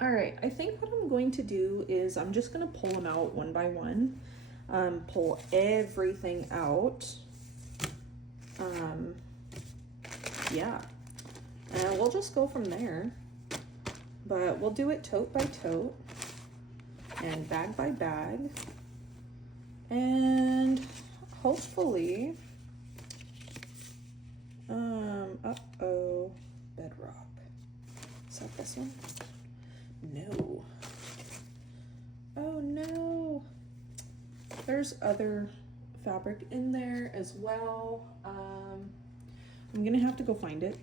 All right, I think what I'm going to do is I'm just gonna pull them out one by one. Pull everything out. Um, yeah, and we'll just go from there. But we'll do it tote by tote and bag by bag. And hopefully, uh-oh, bedrock. Is that this one? No. Oh no. There's other fabric in there as well. I'm gonna have to go find it.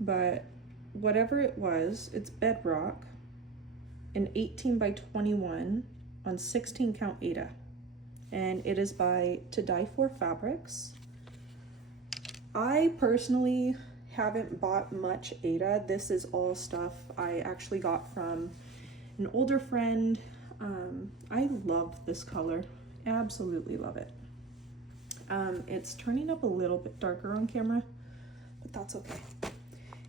But whatever it was, it's bedrock, an 18 by 21 on 16 count Aida. And it is by To Die For Fabrics. I personally haven't bought much Aida. This is all stuff I actually got from an older friend. I love this color, absolutely love it. It's turning up a little bit darker on camera, but that's okay.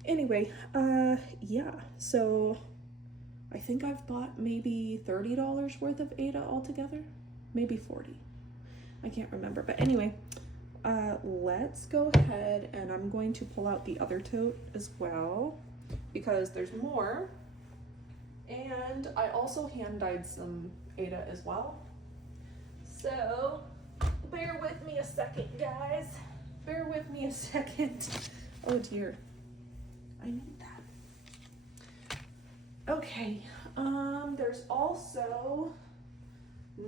Anyway, yeah, so I think I've bought maybe $30 worth of Aida altogether, maybe 40. I can't remember, but anyway, let's go ahead and I'm going to pull out the other tote as well because there's more. And I also hand dyed some Aida as well. So bear with me a second, guys. Bear with me a second. Oh dear. I need that. Okay, there's also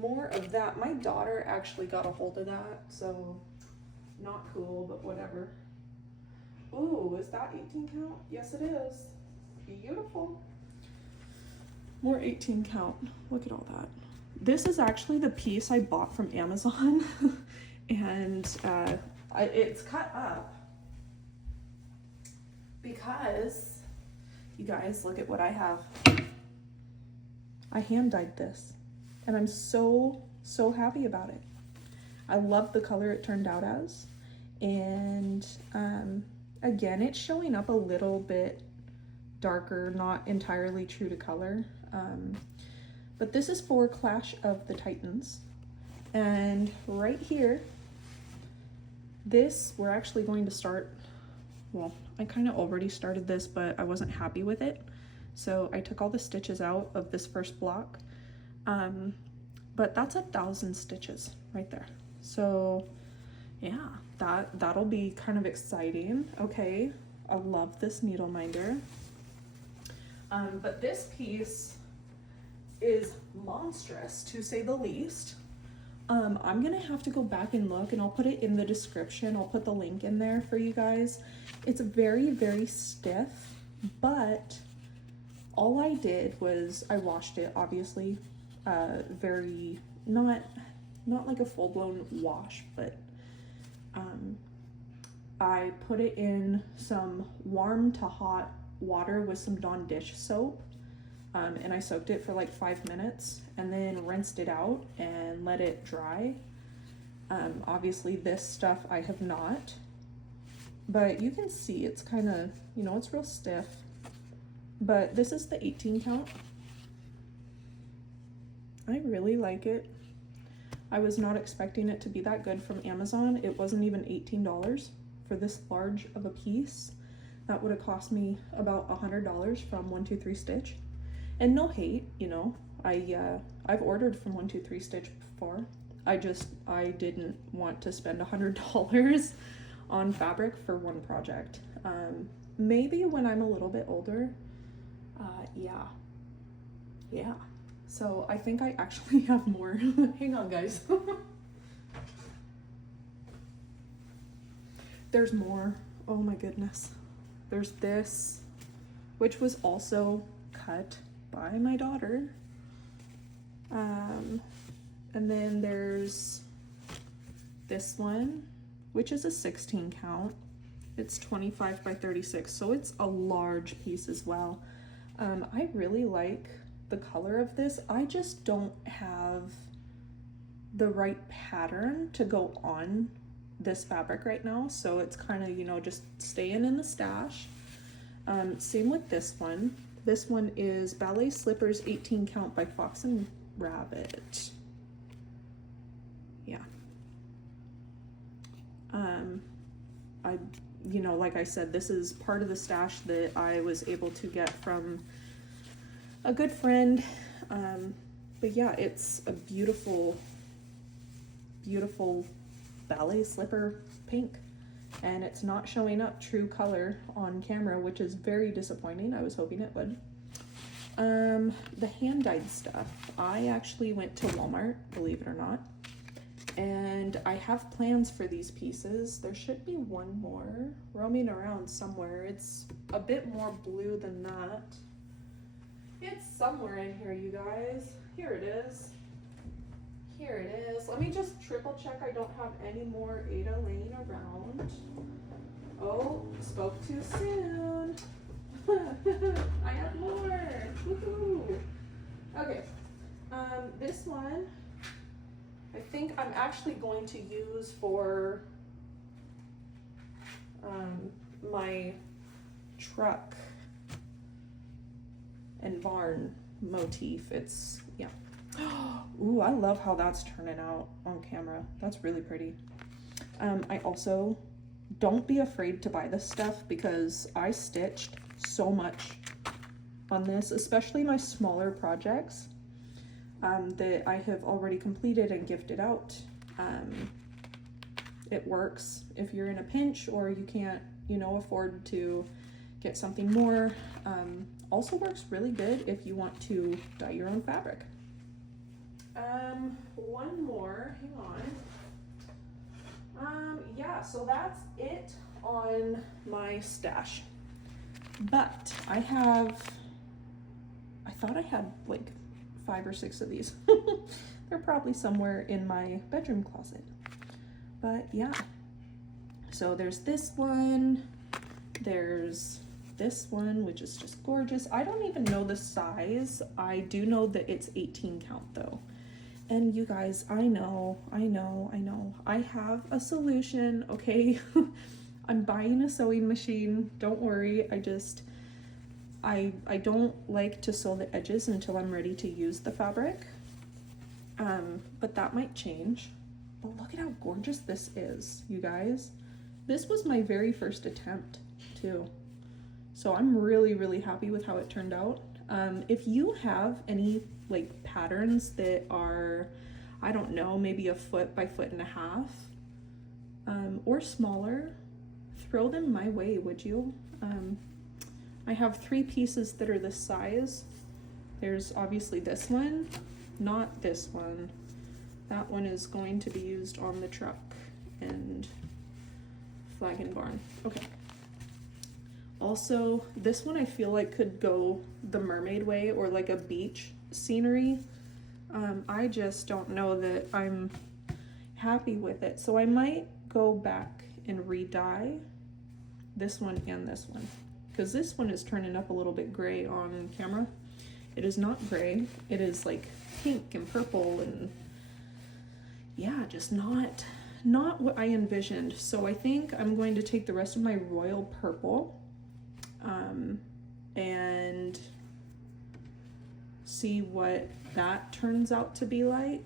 more of that. My daughter actually got a hold of that, so not cool, but whatever. Ooh, is that 18 count? Yes, it is. Beautiful. More 18 count. Look at all that. This is actually the piece I bought from Amazon, and it's cut up because, you guys, look at what I have. I hand dyed this, and I'm so happy about it. I love the color it turned out as, and again, it's showing up a little bit darker, not entirely true to color. But this is for Clash of the Titans. And right here, this, we're actually going to start, well, I kind of already started this, but I wasn't happy with it. So I took all the stitches out of this first block. But that's 1,000 stitches right there. So yeah, that'll be kind of exciting. Okay, I love this needle minder. But this piece is monstrous, to say the least. I'm gonna have to go back and look, and I'll put it in the description. I'll put the link in there for you guys. It's very stiff, but all I did was I washed it, obviously. Very, not like a full-blown wash, but I put it in some warm to hot water with some Dawn dish soap. And I soaked it for like 5 minutes and then rinsed it out and let it dry. Obviously this stuff I have not, but you can see it's kind of, you know, it's real stiff. But this is the 18 count. I really like it. I was not expecting it to be that good from Amazon. It wasn't even $18 for this large of a piece. That would have cost me about $100 from 123 Stitch. And no hate, you know, I've ordered from 123 Stitch before. I didn't want to spend $100 on fabric for one project. Maybe when I'm a little bit older, yeah. So I think I actually have more. Hang on, guys. There's more. Oh my goodness. There's this, which was also cut by my daughter. And then there's this one, which is a 16 count. It's 25 by 36, so it's a large piece as well. I really like the color of this. I just don't have the right pattern to go on this fabric right now, so it's kind of, you know, just staying in the stash. Same with this one. This one is Ballet Slippers 18 Count by Fox and Rabbit. Yeah. You know, like I said, this is part of the stash that I was able to get from a good friend. But yeah, it's a beautiful, beautiful ballet slipper pink. And it's not showing up true color on camera, which is very disappointing. I was hoping it would. The hand-dyed stuff. I actually went to Walmart, believe it or not. And I have plans for these pieces. There should be one more roaming around somewhere. It's a bit more blue than that. It's somewhere in here, you guys. Here it is. Here it is. Let me just triple check I don't have any more Aida laying around. Oh, spoke too soon. I have more. Woohoo. Okay. This one I think I'm actually going to use for my truck and barn motif. It's, yeah. Ooh, I love how that's turning out on camera. That's really pretty. I also, don't be afraid to buy this stuff because I stitched so much on this, especially my smaller projects that I have already completed and gifted out. It works if you're in a pinch or you can't, you know, afford to get something more. Also works really good if you want to dye your own fabric. One more, hang on. Yeah, so that's it on my stash. But I thought I had like 5 or 6 of these. They're probably somewhere in my bedroom closet. But yeah, so there's this one, there's this one, which is just gorgeous. I don't even know the size. I do know that it's 18 count though. And you guys, I know. I have a solution, okay? I'm buying a sewing machine. Don't worry. I don't like to sew the edges until I'm ready to use the fabric. But that might change. But look at how gorgeous this is, you guys. This was my very first attempt too. So I'm really, really happy with how it turned out. If you have any like patterns that are, I don't know, maybe 1 foot by 1.5 feet, or smaller, throw them my way, would you? I have 3 pieces that are this size. There's obviously this one, not this one. That one is going to be used on the truck and flag and barn. Okay. Also, this one I feel like could go the mermaid way or like a beach scenery. I just don't know that I'm happy with it. So I might go back and re-dye this one and this one, because this one is turning up a little bit gray on camera. It is not gray. It is like pink and purple and yeah, just not what I envisioned. So I think I'm going to take the rest of my royal purple and see what that turns out to be like.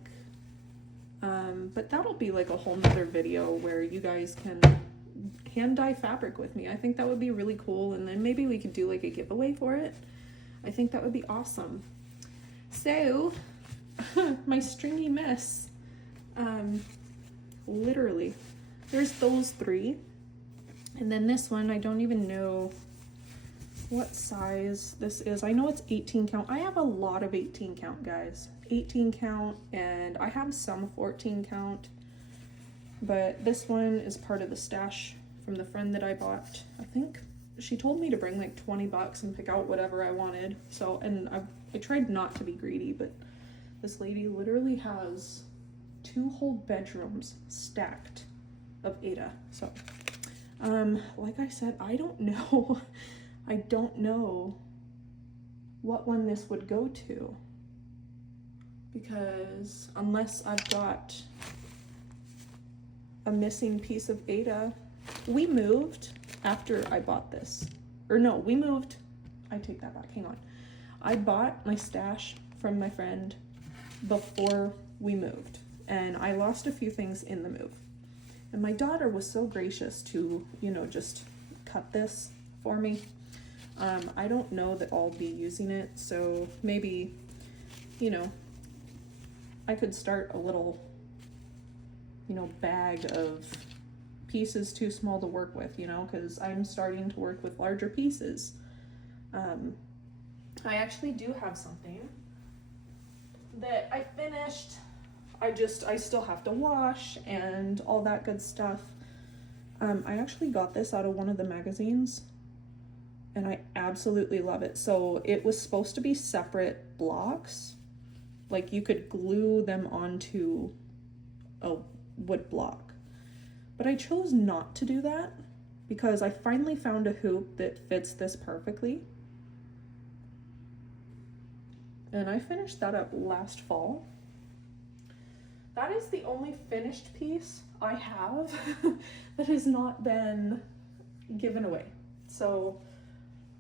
But that'll be like a whole nother video where you guys can hand dye fabric with me. I think that would be really cool, and then maybe we could do like a giveaway for it. I think that would be awesome. So my stringy mess, literally there's those 3, and then this one I don't even know what size this is. I know it's 18 count. I have a lot of 18 count, guys. 18 count, and I have some 14 count, but this one is part of the stash from the friend that I bought. I think she told me to bring like 20 bucks and pick out whatever I wanted. So, and I tried not to be greedy, but this lady literally has 2 whole bedrooms stacked of Aida. So, like I said, I don't know. I don't know what one this would go to, because unless I've got a missing piece of Aida. We moved after I bought this, or no, we moved, I take that back, hang on. I bought my stash from my friend before we moved, and I lost a few things in the move. And my daughter was so gracious to, you know, just cut this for me. I don't know that I'll be using it, so maybe, you know, I could start a little, you know, bag of pieces too small to work with, you know, because I'm starting to work with larger pieces. I actually do have something that I finished. I still have to wash and all that good stuff. I actually got this out of one of the magazines and I absolutely love it. So it was supposed to be separate blocks. Like you could glue them onto a wood block. But I chose not to do that because I finally found a hoop that fits this perfectly. And I finished that up last fall. That is the only finished piece I have that has not been given away. So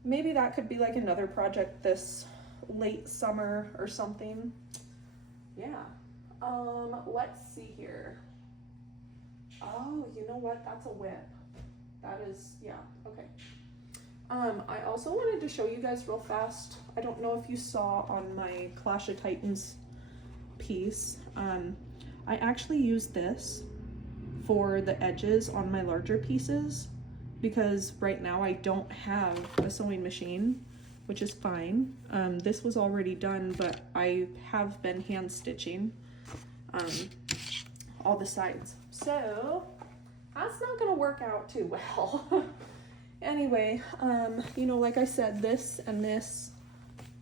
maybe that could be like another project this late summer or something. Yeah. Let's see here. Oh, you know what? That's a whip. That is, yeah, okay. I also wanted to show you guys real fast. I don't know if you saw on my Clash of Titans piece. I actually used this for the edges on my larger pieces because right now I don't have a sewing machine, which is fine. This was already done, but I have been hand stitching all the sides. So that's not gonna work out too well. Anyway, you know, like I said, this and this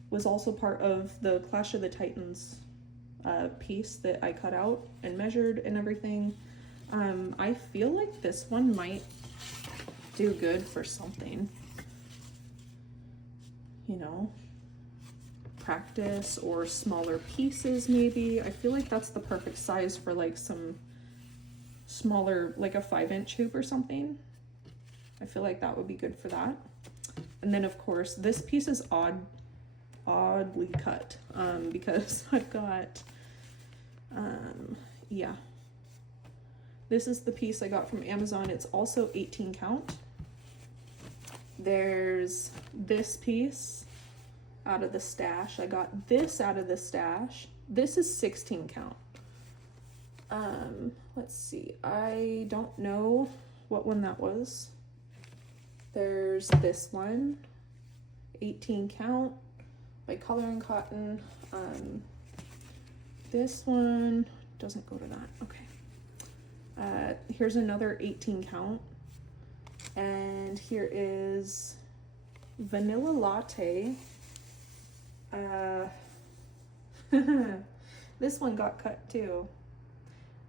was also part of the Clash of the Titans piece that I cut out and measured and everything. I feel like this one might do good for something, you know, practice or smaller pieces maybe. I feel like that's the perfect size for like some smaller, like a 5-inch hoop or something. I feel like that would be good for that. And then of course this piece is oddly cut because I've got yeah, this is the piece I got from Amazon. It's also 18 count. There's this piece out of the stash. I got this out of the stash. This is 16 count. Let's see, I don't know what one that was. There's this one, 18 count by Color and Cotton. This one doesn't go to that, okay. Here's another 18 count. And here is Vanilla Latte. This one got cut too,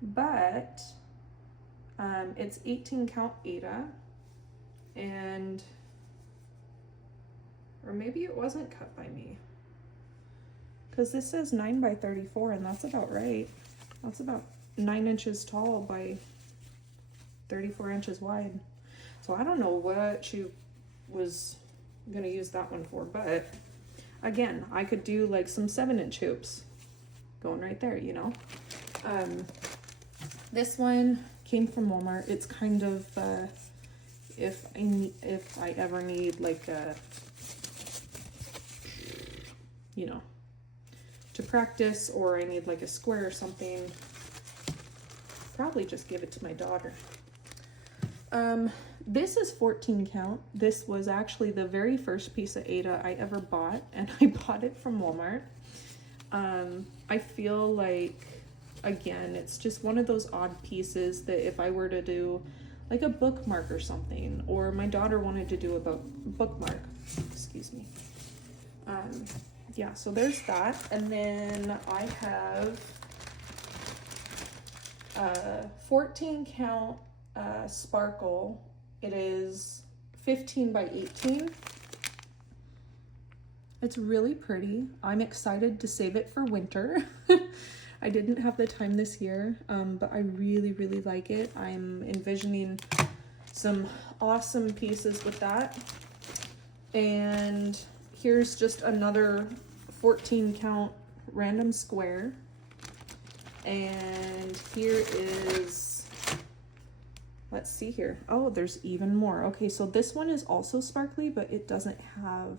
but it's 18 count Aida. And, or maybe it wasn't cut by me, because this says 9 by 34 and that's about right. That's about 9 inches tall by 34 inches wide. So I don't know what she was gonna use that one for, but again, I could do like some 7-inch hoops going right there, you know. This one came from Walmart. It's kind of if I ever need like a, you know, to practice, or I need like a square or something, probably just give it to my daughter. This is 14 count. This was actually the very first piece of Aida I ever bought, and I bought it from Walmart. I feel like, again, it's just one of those odd pieces that if I were to do like a bookmark or something, or my daughter wanted to do a bookmark, excuse me. Yeah, so there's that. And then I have 14 count sparkle. It is 15 by 18. It's really pretty. I'm excited to save it for winter. I didn't have the time this year, but I really, really like it. I'm envisioning some awesome pieces with that. And here's just another 14 count random square. And here is, let's see here. Oh, there's even more. Okay, so this one is also sparkly, but it doesn't have,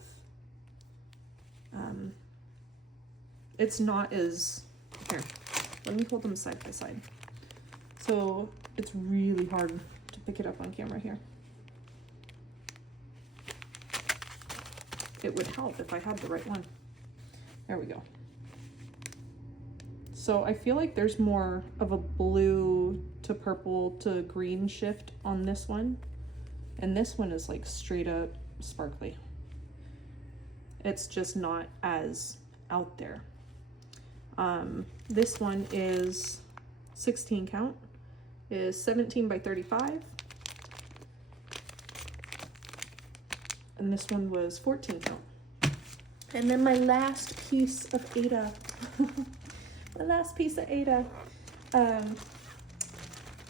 it's not as, here, let me hold them side by side. So it's really hard to pick it up on camera here. It would help if I had the right one. There we go. So I feel like there's more of a blue to purple to green shift on this one. And this one is like straight up sparkly. It's just not as out there. This one is 16 count, is 17 by 35. And this one was 14 count. And then my last piece of Aida. My last piece of Aida.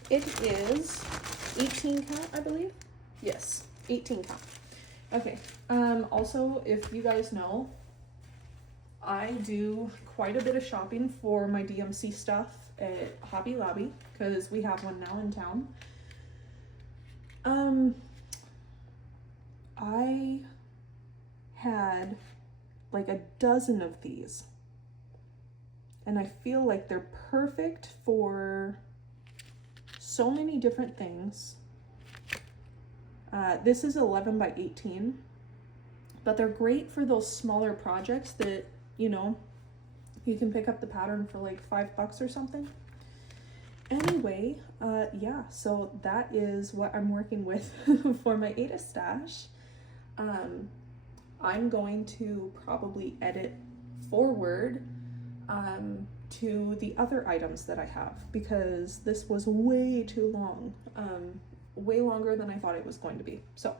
It is 18 count, I believe. Yes, 18 count. Okay. Also, if you guys know, I do quite a bit of shopping for my DMC stuff at Hobby Lobby because we have one now in town. I had like a dozen of these, and I feel like they're perfect for so many different things. This is 11 by 18, but they're great for those smaller projects that, you know, you can pick up the pattern for like $5 or something. Anyway, yeah, so that is what I'm working with for my Aida stash. I'm going to probably edit forward to the other items that I have because this was way too long, way longer than I thought it was going to be. So